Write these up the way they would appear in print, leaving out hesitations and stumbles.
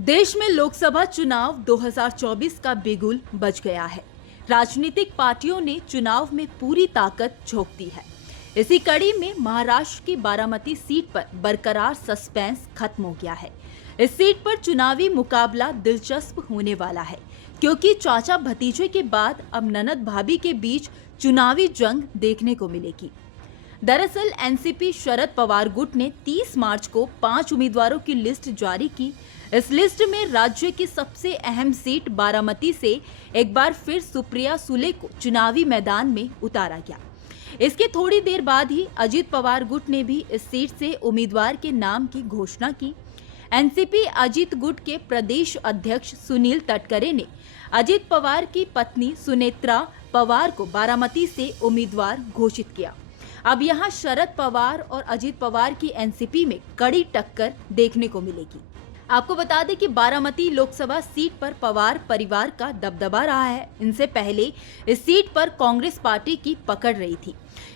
देश में लोकसभा चुनाव 2024 का बिगुल बज गया है। राजनीतिक पार्टियों ने चुनाव में पूरी ताकत झोंक दी है। इसी कड़ी में महाराष्ट्र की बारामती सीट पर बरकरार सस्पेंस खत्म हो गया है। इस सीट पर चुनावी मुकाबला दिलचस्प होने वाला है, क्योंकि चाचा भतीजे के बाद अब ननद भाभी के बीच चुनावी जंग देखने को मिलेगी। दरअसल एनसीपी शरद पवार गुट ने 30 मार्च को 5 उम्मीदवारों की लिस्ट जारी की। इस लिस्ट में राज्य की सबसे अहम सीट बारामती से एक बार फिर सुप्रिया सुले को चुनावी मैदान में उतारा गया। इसके थोड़ी देर बाद ही अजित पवार गुट ने भी इस सीट से उम्मीदवार के नाम की घोषणा की। एनसीपी अजित गुट के प्रदेश अध्यक्ष सुनील तटकरे ने अजित पवार की पत्नी सुनेत्रा पवार को बारामती से उम्मीदवार घोषित किया। अब यहां शरद पवार और अजित पवार की एनसीपी में कड़ी टक्कर देखने को मिलेगी। आपको बता दें कि बारामती लोकसभा सीट पर पवार परिवार का दबदबा रहा है। इनसे पहले इस सीट पर कांग्रेस पार्टी की पकड़ रही थी।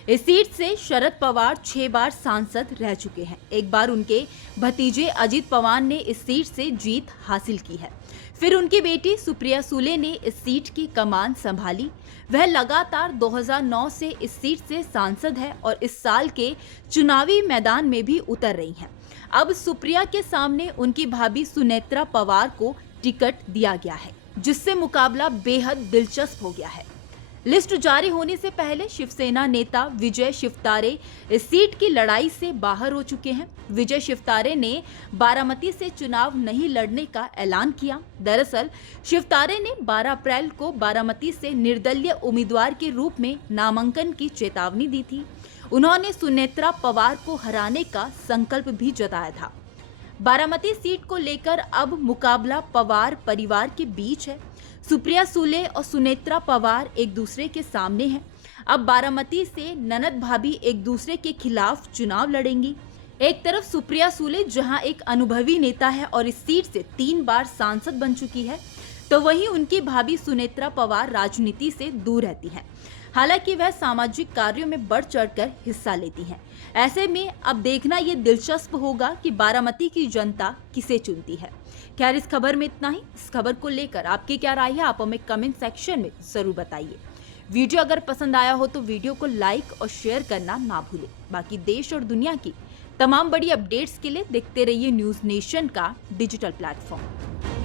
इस सीट से शरद पवार 6 बार सांसद रह चुके हैं। एक बार उनके भतीजे अजित पवार ने इस सीट से जीत हासिल की है। फिर उनकी बेटी सुप्रिया सुले ने इस सीट की कमान संभाली। वह लगातार 2009 से इस सीट से सांसद है और इस साल के चुनावी मैदान में भी उतर रही हैं। अब सुप्रिया के सामने उनकी भाभी सुनेत्रा पवार को टिकट दिया गया है, जिससे मुकाबला बेहद दिलचस्प हो गया है। लिस्ट जारी होने से पहले शिवसेना नेता विजय शिवतारे इस सीट की लड़ाई से बाहर हो चुके हैं। विजय शिवतारे ने बारामती से चुनाव नहीं लड़ने का ऐलान किया। दरअसल शिवतारे ने 12 अप्रैल को बारामती से निर्दलीय उम्मीदवार के रूप में नामांकन की चेतावनी दी थी। उन्होंने सुनेत्रा पवार को हराने का संकल्प भी जताया था। बारामती सीट को लेकर अब मुकाबला पवार परिवार के बीच है। सुप्रिया सुले और सुनेत्रा पवार एक दूसरे के सामने हैं। अब बारामती से ननद भाभी एक दूसरे के खिलाफ चुनाव लड़ेंगी। एक तरफ सुप्रिया सुले जहां एक अनुभवी नेता है और इस सीट से 3 बार सांसद बन चुकी है, तो वहीं उनकी भाभी सुनेत्रा पवार राजनीति से दूर रहती हैं। हालांकि वह सामाजिक कार्यों में बढ़ चढ़कर हिस्सा लेती हैं। ऐसे में अब देखना ये दिलचस्प होगा कि बारामती की जनता किसे चुनती है। खैर, इस खबर में इतना ही। इस खबर को लेकर आपकी क्या राय है, आप हमें कमेंट सेक्शन में जरूर बताइए। वीडियो अगर पसंद आया हो तो वीडियो को लाइक और शेयर करना ना भूलें। बाकी देश और दुनिया की तमाम बड़ी अपडेट्स के लिए देखते रहिए न्यूज़ नेशन का डिजिटल प्लेटफॉर्म।